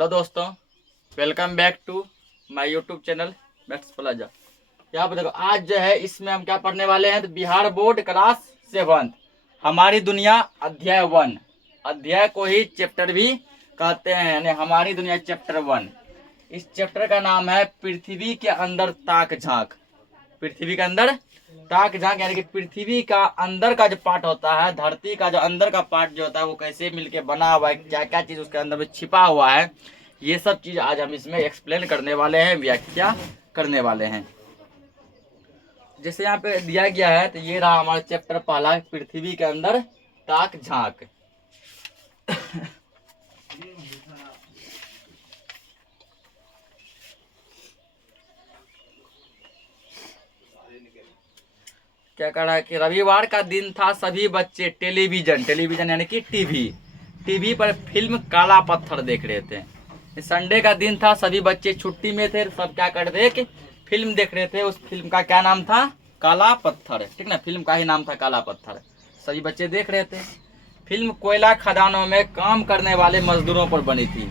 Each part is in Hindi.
हेलो दोस्तों, welcome back to my YouTube channel maths plaza. यहाँ पर देखो, आज जो है इसमें हम क्या पढ़ने वाले हैं तो बिहार बोर्ड क्लास 7 हमारी दुनिया अध्याय 1। अध्याय को ही चैप्टर भी कहते हैं, यानी हमारी दुनिया चैप्टर 1। इस चैप्टर का नाम है पृथ्वी के अंदर ताक झांक। पृथ्वी के अंदर ताक झांक यानी कि पृथ्वी का अंदर का जो पार्ट होता है, धरती का जो अंदर का पार्ट जो होता है वो कैसे मिलके बना हुआ है, क्या क्या चीज उसके अंदर में छिपा हुआ है, ये सब चीज आज हम इसमें एक्सप्लेन करने वाले हैं, व्याख्या करने वाले हैं। जैसे यहाँ पे दिया गया है तो ये रहा हमारा चैप्टर पहला, पृथ्वी के अंदर ताक झांक। क्या कह रहा है कि रविवार का दिन था, सभी बच्चे टेलीविजन यानी कि टीवी पर फिल्म काला पत्थर देख रहे थे। संडे का दिन था, सभी बच्चे छुट्टी में थे, सब क्या कर रहे थे, फिल्म देख रहे थे। उस फिल्म का क्या नाम था? काला पत्थर। ठीक ना, फिल्म का ही नाम था काला पत्थर। सभी बच्चे देख रहे थे। फिल्म कोयला खदानों में काम करने वाले मजदूरों पर बनी थी।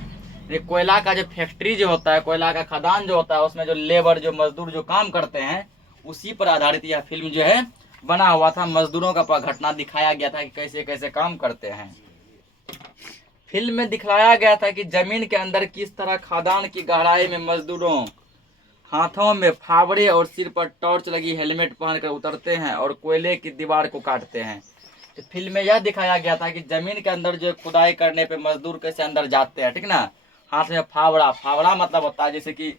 ये कोयला का जो फैक्ट्री जो होता है, कोयला का खदान जो होता है, उसमें जो लेबर जो मजदूर जो काम करते हैं, उसी पर आधारित यह फिल्म जो है बना हुआ था। मजदूरों का घटना दिखाया गया था कि कैसे कैसे काम करते हैं। फिल्म में दिखाया गया था कि जमीन के अंदर किस तरह खदान की गहराई में मजदूरों हाथों में फावड़े और सिर पर टॉर्च लगी हेलमेट पहनकर उतरते हैं और कोयले की दीवार को काटते हैं। तो फिल्म में यह दिखाया गया था कि जमीन के अंदर जो खुदाई करने पे मजदूर कैसे अंदर जाते हैं। ठीक ना, हाथ में फावड़ा मतलब होता है जैसे कि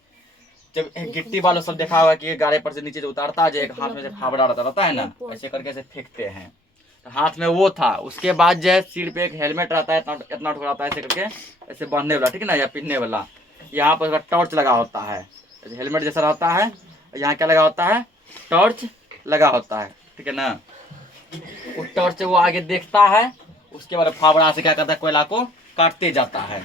जब गिट्टी वालों सब देखा होगा कि गाड़े पर से नीचे जो उतारता है, एक हाथ में से फावड़ा रहता है ना, ऐसे करके से फेंकते हैं। तो हाथ में वो था। उसके बाद जो है सिर पे एक हेलमेट रहता है, इतना ठोक रहता है ऐसे करके, ऐसे बांधने वाला, ठीक ना, या पिनने वाला। यहाँ पर टॉर्च लगा होता है, हेलमेट जैसा रहता है। यहाँ क्या लगा होता है? टॉर्च लगा होता है, ठीक है ना। उस टॉर्च से वो आगे देखता है, उसके बाद फावड़ा से क्या करता है, कोयला को काटते जाता है।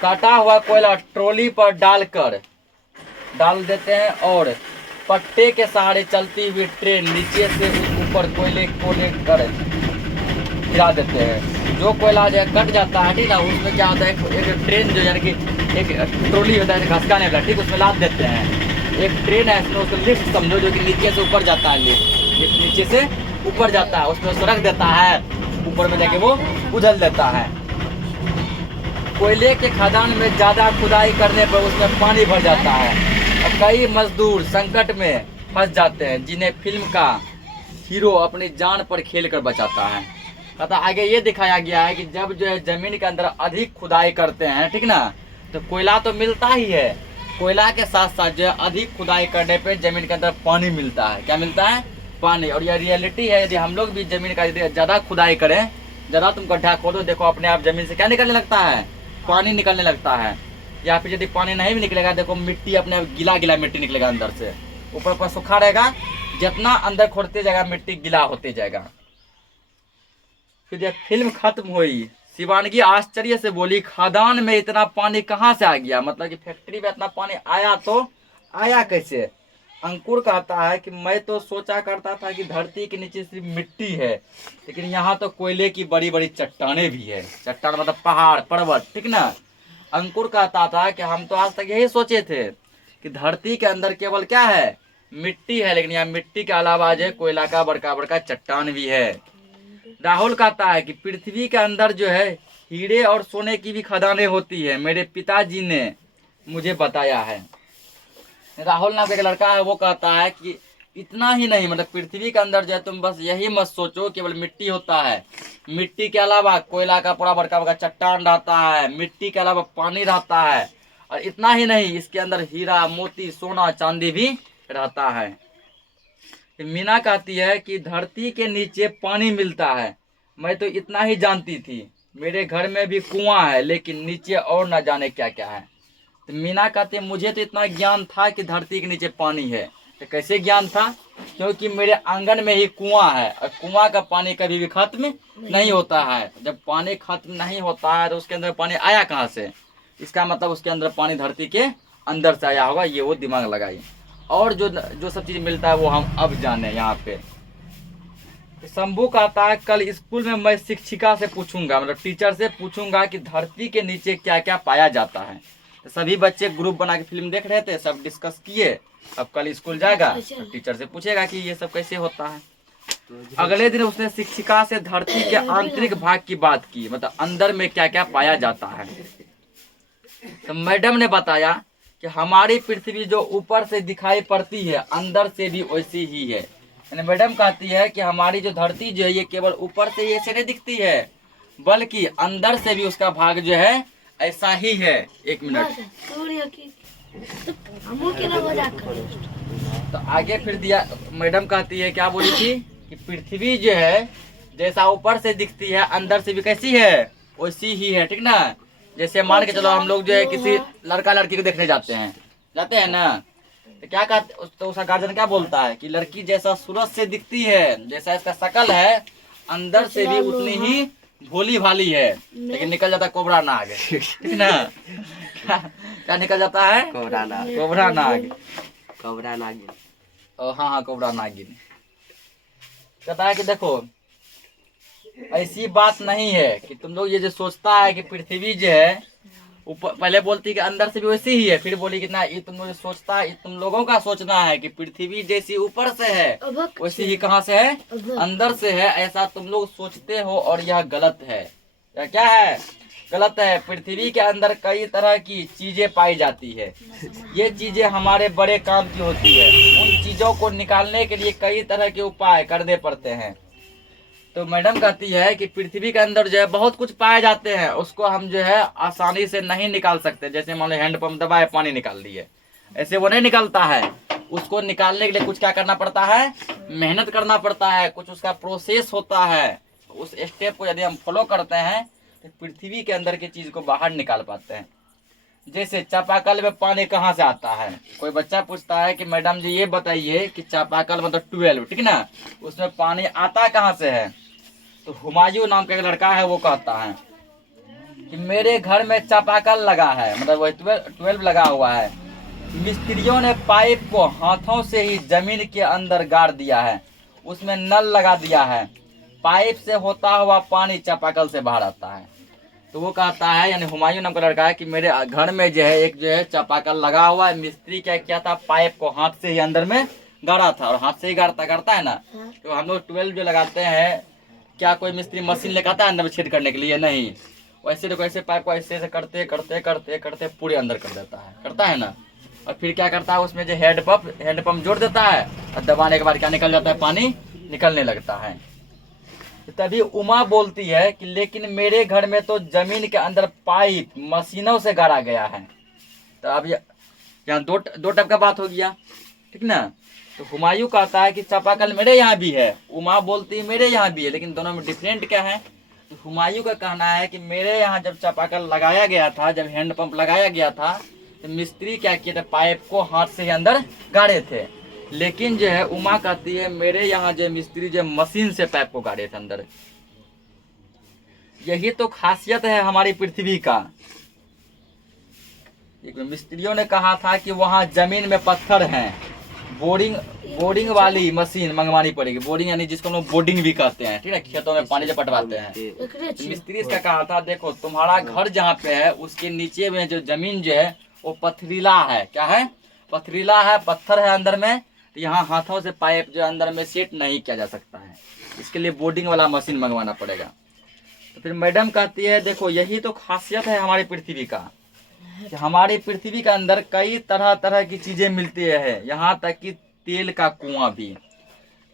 काटा हुआ कोयला ट्रॉली पर डाल देते हैं और पट्टे के सहारे चलती हुई ट्रेन नीचे से ऊपर कोयले को लेकर गिरा देते हैं। जो कोयला जो कट जाता है, ठीक ना, उसमें क्या होता है, एक ट्रेन जो यानी कि एक ट्रॉली होता है घसकाने वाला, ठीक, उसमें लाद देते हैं। एक ट्रेन है, इसमें उसको लिफ्ट समझो, जो कि नीचे से ऊपर जाता है। लिफ्ट नीचे से ऊपर जाता है, उसमें उसको रख देता है, ऊपर में जाके वो उछल देता है। कोयले के खदान में ज्यादा खुदाई करने पर उसमें पानी भर जाता है और कई मजदूर संकट में फंस जाते हैं, जिन्हें फिल्म का हीरो अपनी जान पर खेलकर बचाता है। तथा आगे ये दिखाया गया है कि जब जो है जमीन के अंदर अधिक खुदाई करते हैं, ठीक ना, तो कोयला तो मिलता ही है, कोयला के साथ साथ जो है अधिक खुदाई करने पे जमीन के अंदर पानी मिलता है। क्या मिलता है? पानी। और यह रियलिटी है, यदि हम लोग भी जमीन का यदि ज्यादा खुदाई करें, ज्यादा तुम गड्ढा खोदो, देखो अपने आप जमीन से क्या निकलने लगता है? पानी निकलने लगता है। या फिर यदि पानी नहीं भी निकलेगा, देखो मिट्टी अपने आप गीला मिट्टी निकलेगा अंदर से, ऊपर पर सूखा रहेगा, जितना अंदर खोदते जाएगा मिट्टी गीला होते जाएगा। फिर जब फिल्म खत्म हुई, शिवानगी आश्चर्य से बोली, खदान में इतना पानी कहाँ से आ गया? मतलब कि फैक्ट्री में इतना पानी आया तो आया कैसे? अंकुर कहता है कि मैं तो सोचा करता था कि धरती के नीचे सिर्फ मिट्टी है, लेकिन यहाँ तो कोयले की बड़ी बड़ी चट्टानें भी है। चट्टान मतलब पहाड़ पर्वत, ठीक ना। अंकुर कहता था कि हम तो आज तक यही सोचे थे कि धरती के अंदर केवल क्या है? मिट्टी है, लेकिन यहाँ मिट्टी के अलावा जो कोयला का बड़का बड़का चट्टान भी है। राहुल कहता है कि पृथ्वी के अंदर जो है हीरे और सोने की भी खदानें होती है, मेरे पिताजी ने मुझे बताया है। राहुल नाम का एक लड़का है, वो कहता है कि इतना ही नहीं, मतलब पृथ्वी के अंदर जो है तुम बस यही मत सोचो केवल मिट्टी होता है, मिट्टी के अलावा कोयला का पूरा बड़का बड़का चट्टान रहता है, मिट्टी के अलावा पानी रहता है, और इतना ही नहीं, इसके अंदर हीरा मोती सोना चांदी भी रहता है। मीना कहती है कि धरती के नीचे पानी मिलता है, मैं तो इतना ही जानती थी, मेरे घर में भी कुआं है, लेकिन नीचे और न जाने क्या क्या है। तो मीना कहती है मुझे तो इतना ज्ञान था कि धरती के नीचे पानी है। तो कैसे ज्ञान था? क्योंकि मेरे आंगन में ही कुआं है, और कुआं का पानी कभी भी खत्म नहीं होता है। जब पानी खत्म नहीं होता है तो उसके अंदर पानी आया कहाँ से? इसका मतलब उसके अंदर पानी धरती के अंदर से आया होगा, ये वो दिमाग लगाई। और जो सब चीज़ मिलता है वो हम अब जाने यहाँ पे। शंभू कहता है कल स्कूल में मैं शिक्षिका से पूछूंगा, मतलब टीचर से पूछूंगा कि धरती के नीचे क्या क्या पाया जाता है। तो सभी बच्चे ग्रुप बना के फिल्म देख रहे थे, सब डिस्कस किए। अब कल स्कूल जाएगा तो टीचर से पूछेगा कि ये सब कैसे होता है। अगले दिन उसने शिक्षिका से धरती के आंतरिक भाग की बात की, मतलब अंदर में क्या क्या पाया जाता है। तो मैडम ने बताया कि हमारी पृथ्वी जो ऊपर से दिखाई पड़ती है अंदर से भी वैसी ही है। यानी मैडम कहती है कि हमारी जो धरती जो है ये केवल ऊपर से ऐसे नहीं दिखती है, बल्कि अंदर से भी उसका भाग जो है ऐसा ही है। 1 मिनट। तो आगे फिर दिया, मैडम कहती है क्या बोली थी कि पृथ्वी जो है जैसा ऊपर से दिखती है अंदर से भी कैसी है वैसी ही है, ठीक ना। जैसे मान के चलो हम लोग जो है किसी लड़का लड़की को देखने जाते हैं ना, तो क्या कहते, तो उसका गार्जियन क्या बोलता है कि लड़की जैसा सूरज से दिखती है, जैसा इसका शकल है अंदर से भी उतनी ही भोली भाली है, लेकिन निकल जाता है कोबरा नाग, ठीक ना। क्या निकल जाता है? कोबरा नाग। कोबरा नागिन। हाँ, कोबरा नागिन। कहता है कि देखो ऐसी बात नहीं है कि तुम लोग ये जो सोचता है कि पृथ्वी जो है ऊपर, पहले बोलती कि अंदर से भी वैसी ही है, फिर बोली कि ना ये तुम लोग सोचता है, तुम लोगों का सोचना है कि पृथ्वी जैसी ऊपर से है वैसी ही कहाँ से है? अंदर से है, ऐसा तुम लोग सोचते हो और यह गलत है। या क्या है? गलत है। पृथ्वी के अंदर कई तरह की चीजें पाई जाती है, ये चीजें हमारे बड़े काम की होती है। उन चीजों को निकालने के लिए कई तरह के उपाय करने पड़ते हैं। तो मैडम कहती है कि पृथ्वी के अंदर जो है बहुत कुछ पाए जाते हैं, उसको हम जो है आसानी से नहीं निकाल सकते। जैसे मान लो हैंडपंप दबाए पानी निकाल दिए, ऐसे वो नहीं निकलता है। उसको निकालने के लिए कुछ क्या करना पड़ता है? मेहनत करना पड़ता है, कुछ उसका प्रोसेस होता है। उस स्टेप को यदि हम फॉलो करते हैं तो पृथ्वी के अंदर की चीज को बाहर निकाल पाते हैं। जैसे चापाकल में पानी कहाँ से आता है? कोई बच्चा पूछता है कि मैडम जी ये बताइए कि चापाकल मतलब 12, ठीक ना, उसमें पानी आता कहाँ से है? तो हुमायूं नाम का एक लड़का है, वो कहता है कि मेरे घर में चापाकल लगा है, मतलब वही 12 लगा हुआ है। मिस्त्रियों ने पाइप को हाथों से ही जमीन के अंदर गाड़ दिया है, उसमें नल लगा दिया है, पाइप से होता हुआ पानी चापाकल से बाहर आता है। तो वो कहता है, यानी हुमायूं नाम का लड़का है, कि मेरे घर में जो है एक जो है चापाकल लगा हुआ है। मिस्त्री क्या किया था? पाइप को हाथ से ही अंदर में गाड़ा था, और हाथ से ही गाड़ता है ना। तो हम लोग 12 जो लगाते हैं, क्या कोई मिस्त्री मशीन लेकर आता है अंदर में छेद करने के लिए? नहीं। वैसे तो कैसे पाइप को ऐसे करते करते करते करते पूरे अंदर कर देता है, करता है ना। और फिर क्या करता है, उसमें जो हैंडपंप जोड़ देता है, और दबाने के बाद क्या निकल जाता है? पानी निकलने लगता है। तभी उमा बोलती है कि लेकिन मेरे घर में तो जमीन के अंदर पाइप मशीनों से गाड़ा गया है। तो अब यहाँ दो टप का बात हो गया, ठीक ना। तो हुमायूं कहता है कि चापाकल मेरे यहाँ भी है, उमा बोलती है मेरे यहाँ भी है, लेकिन दोनों में डिफरेंट क्या है? तो हुमायूं का कहना है कि मेरे यहाँ जब चापाकल लगाया गया था, जब हैंडपंप लगाया गया था, तो मिस्त्री क्या किए थे? पाइप को हाथ से ही अंदर गाड़े थे। लेकिन जो है उमा कहती है मेरे यहाँ जो मिस्त्री जो मशीन से पाइप को गाड़े थे अंदर। यही तो खासियत है हमारी पृथ्वी का। मिस्त्रियों ने कहा था कि वहाँ जमीन में पत्थर हैं, बोरिंग वाली मशीन मंगवानी पड़ेगी। बोरिंग यानी जिसको लोग बोर्डिंग भी कहते हैं, ठीक है, खेतों में पानी जो पटवाते हैं। तो मिस्त्री इसका कहा था देखो तुम्हारा घर जहाँ पे है उसके नीचे में जो जमीन जो है वो पथरीला है। क्या है? पथरीला है, पत्थर है अंदर में। तो यहाँ हाथों से पाइप जो अंदर में सेट नहीं किया जा सकता है, इसके लिए बोर्डिंग वाला मशीन मंगवाना पड़ेगा। तो फिर मैडम कहती है देखो यही तो खासियत है हमारी पृथ्वी का, कि हमारी पृथ्वी के अंदर कई तरह तरह की चीजें मिलती है, यहाँ तक कि तेल का कुआं भी।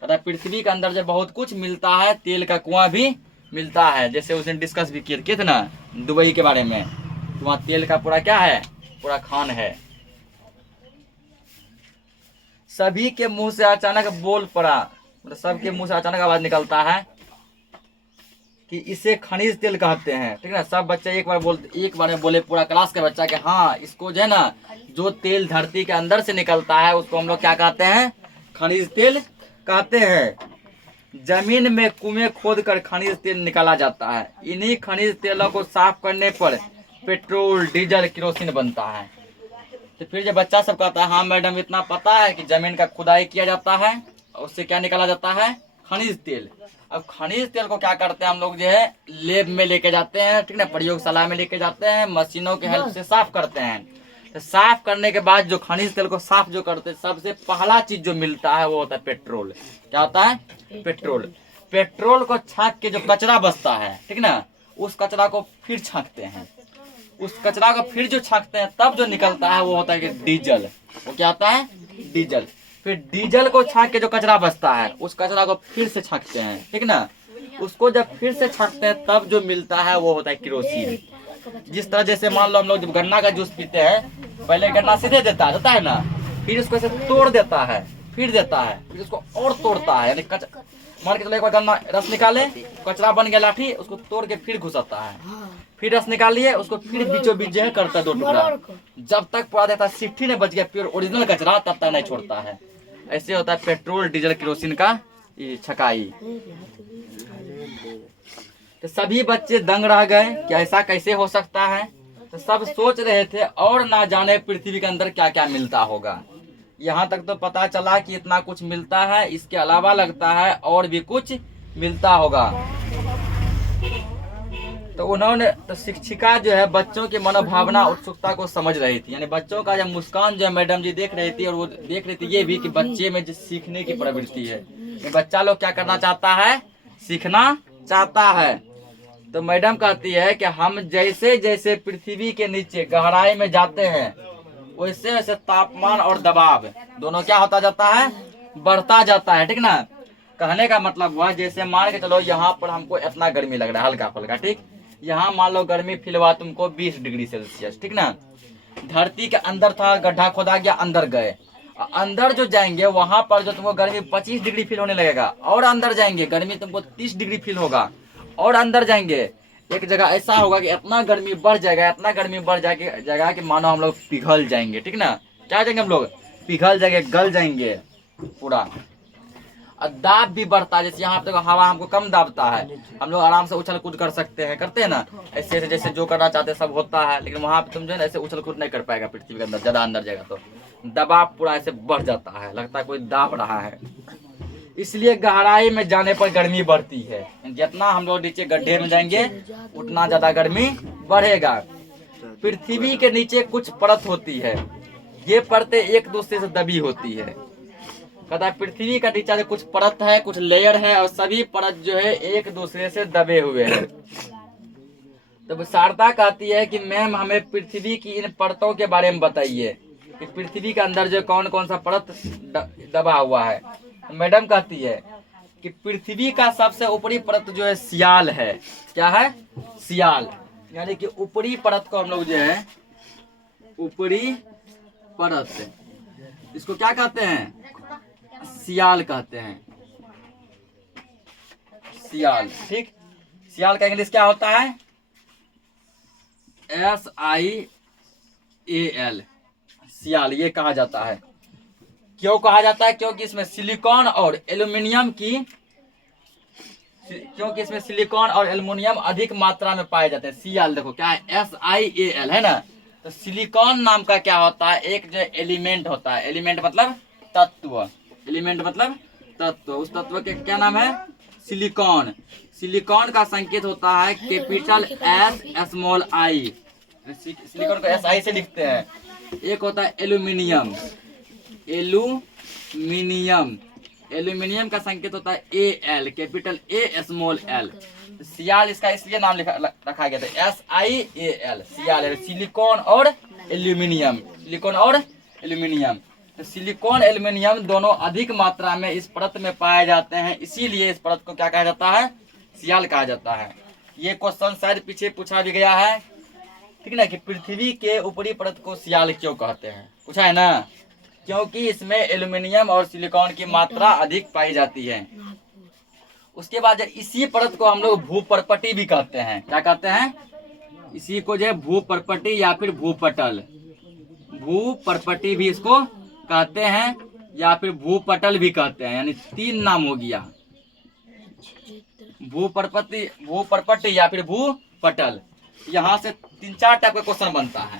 पता पृथ्वी के अंदर जब बहुत कुछ मिलता है, तेल का कुआं भी मिलता है। जैसे उसने डिस्कस भी किए थे ना दुबई के बारे में, तो वहाँ तेल का पूरा क्या है? पूरा खान है। सभी के मुंह से अचानक बोल पड़ा, मतलब सबके मुंह से अचानक आवाज निकलता है कि इसे खनिज तेल कहते हैं, ठीक है। सब बच्चे एक बार में बोले, पूरा क्लास का बच्चा, कि हाँ इसको जो है ना, जो तेल धरती के अंदर से निकलता है उसको हम लोग क्या कहते हैं? खनिज तेल कहते हैं। जमीन में कुएं खोद कर खनिज तेल निकाला जाता है। इन्हीं खनिज तेलों को साफ करने पर पेट्रोल, डीजल, केरोसिन बनता है। तो फिर जब बच्चा सब कहता है हाँ मैडम इतना पता है कि जमीन का खुदाई किया जाता है, उससे क्या निकाला जाता है? खनिज तेल। अब खनिज तेल को क्या करते हैं हम लोग जो है लैब में लेके जाते हैं, ठीक ना, प्रयोगशाला में लेके जाते हैं, मशीनों के हेल्प से साफ करते हैं। तो साफ करने के बाद जो खनिज तेल को साफ जो करते हैं, सबसे पहला चीज जो मिलता है वो होता है पेट्रोल। क्या होता है? पेट्रोल। पेट्रोल को छांक के जो कचरा बचता है, ठीक ना, उस कचरा को फिर छांकते हैं। उस कचरा को फिर जो छांकते हैं तब जो निकलता है वो होता है कि डीजल। वो क्या होता है? डीजल। फिर डीजल को छांक के जो कचरा बचता है उस कचरा को फिर से छांकते हैं, ठीक ना। उसको जब फिर से छांकते हैं तब जो मिलता है वो होता है केरोसिन। जिस तरह जैसे मान लो हम लोग जब गन्ना का जूस पीते हैं, पहले गन्ना सीधे देता है ना, फिर उसको ऐसे तोड़ देता है, फिर देता है, फिर उसको और तोड़ता है, यानी मान के चलो एक बार गन्ना रस निकाले, कचरा बन गया लाठी, उसको तोड़ के फिर घुसाता है, फिर रस निकालिए, उसको फिर बीचों बीच जो है करता है 2 टुकड़ा, जब तक पूरा देता है सिट्ठी नहीं बच गया प्योर ओरिजिनल कचरा तब तक नहीं छोड़ता है। ऐसे होता है पेट्रोल डीजल केरोसिन का छकाई। तो सभी बच्चे दंग रह गए कि ऐसा कैसे हो सकता है। तो सब सोच रहे थे और ना जाने पृथ्वी के अंदर क्या क्या मिलता होगा। यहाँ तक तो पता चला कि इतना कुछ मिलता है, इसके अलावा लगता है और भी कुछ मिलता होगा। तो उन्होंने तो शिक्षिका जो है बच्चों की मनोभावना उत्सुकता को समझ रही थी, यानी बच्चों का जब मुस्कान जो है मैडम जी देख रही थी, और वो देख रही थी ये भी कि बच्चे में जो सीखने की प्रवृत्ति है, बच्चा लोग क्या करना चाहता है? सीखना चाहता है। तो मैडम कहती है कि हम जैसे जैसे पृथ्वी के नीचे गहराई में जाते हैं वैसे वैसे तापमान और दबाव दोनों क्या होता जाता है? बढ़ता जाता है, ठीक ना। कहने का मतलब हुआ जैसे मान के चलो यहाँ पर हमको इतना गर्मी लग रहा है हल्का फुल्का, ठीक, यहाँ मान लो गर्मी फील हुआ तुमको 20 डिग्री सेल्सियस, ठीक ना। धरती के अंदर था, गड्ढा खोदा गया, अंदर गए, अंदर जो जाएंगे वहां पर जो तुमको गर्मी 25 डिग्री फील होने लगेगा, और अंदर जाएंगे गर्मी तुमको 30 डिग्री फील होगा, और अंदर जाएंगे एक जगह ऐसा होगा कि इतना गर्मी बढ़ जाएगा, इतना गर्मी बढ़ जाएगा कि मानो हम लोग पिघल जाएंगे, ठीक ना। क्या जाएंगे हम लोग? पिघल जाएंगे, गल जाएंगे पूरा। और दाब भी बढ़ता है, जैसे यहाँ पे हवा हमको कम दाबता है, हम लोग आराम से उछल कूद कर सकते हैं, करते हैं ना, ऐसे ऐसे जैसे जो करना चाहते हैं सब होता है। लेकिन वहाँ पे तुम जो है ना ऐसे उछल कूद नहीं कर पाएगा पृथ्वी के अंदर, ज्यादा अंदर जाएगा तो दबाव पूरा ऐसे बढ़ जाता है, लगता है कोई दाब रहा है। इसलिए गहराई में जाने पर गर्मी बढ़ती है, जितना हम लोग नीचे गड्ढे में जाएंगे उतना ज्यादा गर्मी बढ़ेगा। पृथ्वी के नीचे कुछ परत होती है, ये परतें एक दूसरे से दबी होती है। कहता है पृथ्वी का नीचे कुछ परत है, कुछ लेयर है, और सभी परत जो है एक दूसरे से दबे हुए हैं। तो शारदा कहती है कि मैम हमें पृथ्वी की इन परतों के बारे में बताइए कि पृथ्वी के अंदर जो कौन कौन सा परत दबा हुआ है। मैडम कहती है कि पृथ्वी का सबसे ऊपरी परत जो है सियाल है। क्या है? सियाल, यानी कि ऊपरी परत को हम लोग जो है ऊपरी परत, इसको क्या कहते हैं? सियाल कहते हैं, सियाल, ठीक। सियाल का इंग्लिश क्या होता है? SIAL, सियाल ये कहा जाता है। क्यों कहा जाता है? क्योंकि इसमें सिलिकॉन और एल्यूमिनियम अधिक मात्रा में पाए जाते हैं। सियाल देखो क्या है? SIAL है ना। तो सिलिकॉन नाम का क्या होता है? एक जो एलिमेंट होता है, एलिमेंट मतलब तत्व, एलिमेंट मतलब तत्व, उस तत्व के क्या नाम है? सिलिकॉन। सिलिकॉन का संकेत होता है capital S small I। Silicon को SI से लिखते हैं। एक होता है एल्यूमिनियम, एल्यूमिनियम का संकेत होता है AL, capital A small L। सियाल इसका इसलिए नाम रखा गया था SIAL, सियाल है सिलिकॉन और एल्यूमिनियम, सिलिकॉन और एल्यूमिनियम। तो सिलिकॉन एल्यूमिनियम दोनों अधिक मात्रा में इस परत में पाए जाते हैं, इसीलिए इस परत को क्या कहा जाता है? सियाल कहा जाता है। ये क्वेश्चन शायद पीछे पूछा भी गया है, ठीक ना, कि पृथ्वी के ऊपरी परत को सियाल क्यों कहते हैं, पूछा है ना। क्योंकि इसमें एल्यूमिनियम और सिलिकॉन की मात्रा अधिक पाई जाती है। उसके बाद इसी परत को हम लोग भूपर्पटी भी कहते हैं। क्या कहते हैं? इसी को जो है भूपर्पटी या फिर भूपटल, भूपर्पटी भी इसको कहते हैं या फिर भूपटल भी कहते हैं, यानी 3 नाम हो गया, भूपर्पटी या फिर भूपटल। यहाँ से 3-4 टाइप का क्वेश्चन बनता है।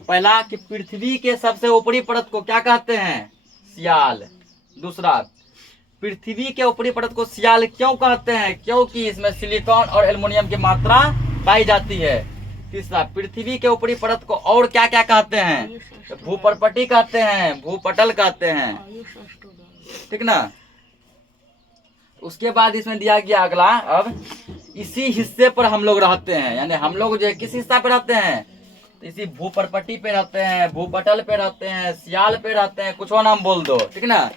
पहला कि पृथ्वी के सबसे ऊपरी परत को क्या कहते हैं? सियाल। दूसरा, पृथ्वी के ऊपरी परत को सियाल क्यों कहते हैं? क्योंकि इसमें सिलिकॉन और एल्युमिनियम की मात्रा पाई जाती है। तीसरा, पृथ्वी के ऊपरी परत को और क्या क्या कहते हैं? तो भूपर्पटी कहते हैं, भूपटल कहते हैं, ठीक ना। उसके बाद इसमें दिया गया अगला, अब इसी हिस्से पर हम लोग रहते हैं, यानी हम लोग जो है किस हिस्सा पे रहते हैं? तो इसी भूपर्पटी पे रहते हैं, भूपटल पे रहते हैं, सियाल पे रहते हैं, कुछ और नाम बोल दो, ठीक ना।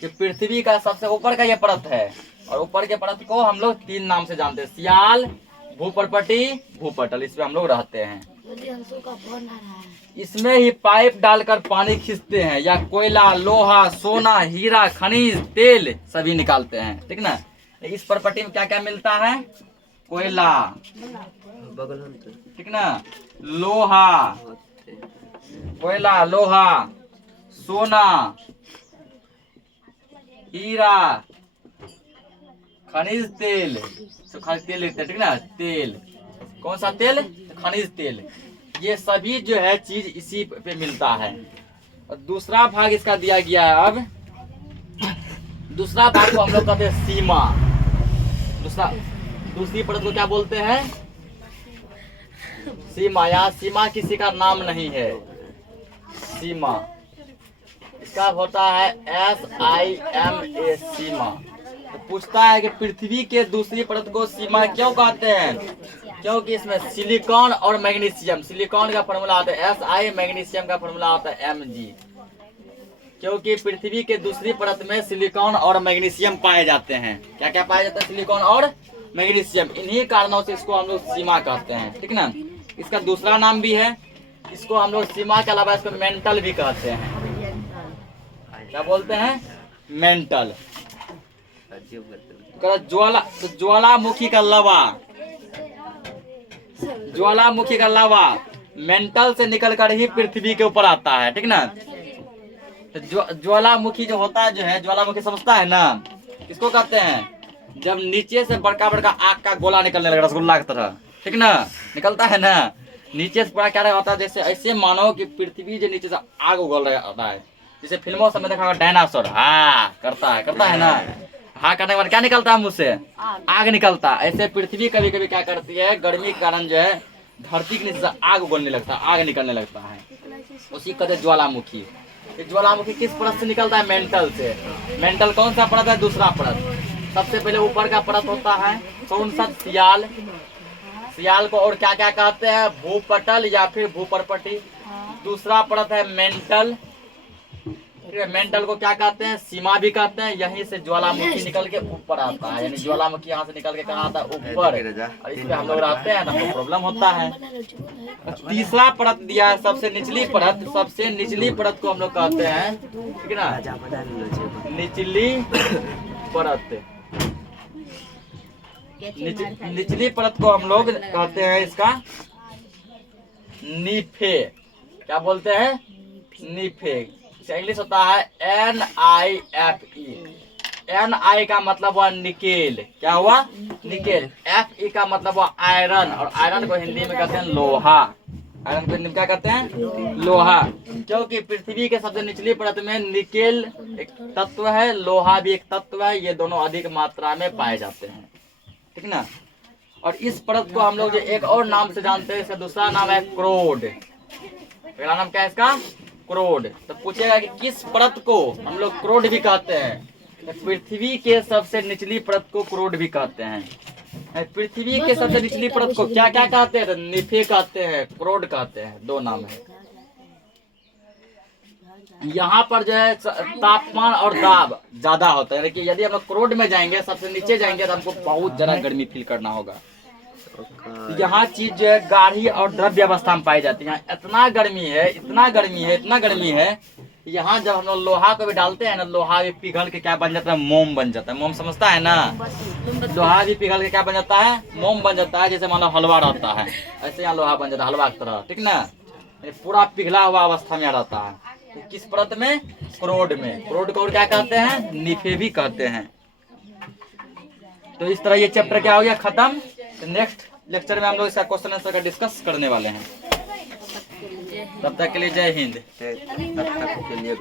कि पृथ्वी का सबसे ऊपर का ये परत है, और ऊपर के परत को हम लोग 3 नाम से जानते हैं, सियाल, भूपर्पटी, भूपटल। इसमें हम लोग रहते हैं। इसमें ही पाइप डालकर पानी खींचते हैं, या कोयला, लोहा, सोना, हीरा, खनिज, तेल सभी निकालते हैं, ठीक ना। इस परपटी में क्या क्या मिलता है? कोयला, ठीक ना, लोहा, कोयला, लोहा, सोना, हीरा, खनिज तेल, तो खनिज तेल लिखते हैं, ठीक ना। तेल, कौन सा तेल? खनिज तेल। ये सभी जो है चीज इसी पे मिलता है। और दूसरा भाग इसका दिया गया है। अब दूसरा भाग को हम लोग कहते हैं सीमा। दूसरी परत को क्या बोलते हैं? सीमा। यहाँ सीमा किसी का नाम नहीं है, सीमा इसका होता है SIMA, सीमा। तो पूछता है कि पृथ्वी के दूसरी परत को सीमा क्यों कहते हैं? क्योंकि इसमें सिलिकॉन और मैग्नीशियम, सिलिकॉन का फॉर्मूला आता है Si, मैग्नीशियम का फॉर्मूला आता है Mg। क्योंकि पृथ्वी के दूसरी परत में सिलिकॉन और मैग्नीशियम पाए जाते हैं। क्या क्या पाया जाता है? सिलिकॉन और मैग्नीशियम। इन्हीं कारणों से इसको हम लोग सीमा कहते हैं, ठीक ना। इसका दूसरा नाम भी है, इसको हम लोग सीमा के अलावा इसको मेंटल भी कहते हैं। क्या बोलते हैं? मेंटल। ज्वालामुखी का लावा, ज्वालामुखी का लावा मेंटल से निकलकर ही पृथ्वी के ऊपर आता है, ठीक ना। तो ज्वालामुखी जो होता है, जो है ज्वालामुखी समझता है ना, किसको कहते हैं? जब नीचे से बड़का बड़का आग का गोला निकलने लगा, रसगुल्ला की तरह, ठीक ना, निकलता है ना। नीचे से पूरा क्या होता है? जैसे ऐसे मानो कि पृथ्वी जो नीचे से आग उगल रहा होता है, जैसे फिल्मों में देखा होगा डायनासोर हाँ करता है ना। हाँ करने के बाद क्या निकलता है? मुंह से आग निकलता है। ऐसे पृथ्वी कभी कभी क्या करती है? गर्मी के कारण जो है धरती के नीचे से आग उगलने लगता है, आग निकलने लगता है, उसी कहते ज्वालामुखी। ज्वालामुखी किस परत से निकलता है? मेंटल से। मेंटल कौन सा परत है? दूसरा परत। सबसे पहले ऊपर का परत होता है कौन सा? सियाल। सियाल को और क्या क्या कहते हैं? भूपटल या फिर भूपर्पटी। दूसरा परत है मेंटल। मेंटल को क्या कहते हैं? सीमा भी कहते हैं। यहीं से ज्वालामुखी निकल के ऊपर आता है, यानी ज्वालामुखी यहाँ से निकल के कहाँ आता है? ऊपर। और इस पे हम लोग रहते हैं, तो प्रॉब्लम होता है। तीसरा परत दिया है, सबसे निचली परत। सबसे निचली परत को हम लोग कहते हैं, ठीक है ना, निचली परत। निचली परत को हम लोग कहते हैं इसका नीफे। क्या बोलते हैं? नीफे। इंग्लिश होता है NIFE। NI का मतलब हुआ निकेल। क्या हुआ? निकेल। FE का मतलब हुआ आयरन, और आयरन को हिंदी में कहते हैं लोहा। आयरन को हिंदी में क्या कहते हैं? लोहा। क्योंकि पृथ्वी के सबसे निचली परत में निकेल एक तत्व है, लोहा भी एक तत्व है, ये दोनों अधिक मात्रा में पाए जाते हैं, ठीक ना। और इस परत को हम लोग जो एक और नाम से जानते हैं, इसका दूसरा नाम है क्रोड। पहला नाम क्या है इसका? क्रोड। तो पूछेगा कि किस परत को हम लोग क्रोड भी कहते हैं? तो पृथ्वी के सबसे निचली परत को क्रोड भी कहते हैं। पृथ्वी के सबसे निचली परत को क्या क्या कहते हैं? तो निफे कहते हैं, क्रोड कहते हैं, 2 नाम है। यहाँ पर जो है तापमान और दाब ज्यादा होता है। देखिए यदि हम लोग क्रोड में जाएंगे, सबसे नीचे जाएंगे, तो हमको बहुत ज्यादा गर्मी फील करना होगा। यहाँ चीज जो है गाढ़ी और द्रव्य अवस्था में पाई जाती है। यहाँ इतना गर्मी है, इतना गर्मी है। यहाँ जब हम लोग लोहा को भी डालते हैं ना, लोहा भी पिघल के क्या बन जाता है? मोम बन जाता है। मोम समझता है ना? लोहा भी पिघल के क्या बन जाता है? मोम बन जाता है। जैसे मान लो हलवा रहता है, ऐसे यहाँ लोहा बन जाता है हलवा की तरह, ठीक ना। पूरा पिघला हुआ अवस्था में रहता है। तो किस परत में? क्रोड में। क्रोड को और क्या कहते हैं? निफे भी कहते हैं। तो इस तरह ये चैप्टर क्या हो गया? खत्म। तो नेक्स्ट लेक्चर में हम लोग इसका क्वेश्चन आंसर का डिस्कस करने वाले हैं। तब तक के लिए जय हिंद। तब तक के लिए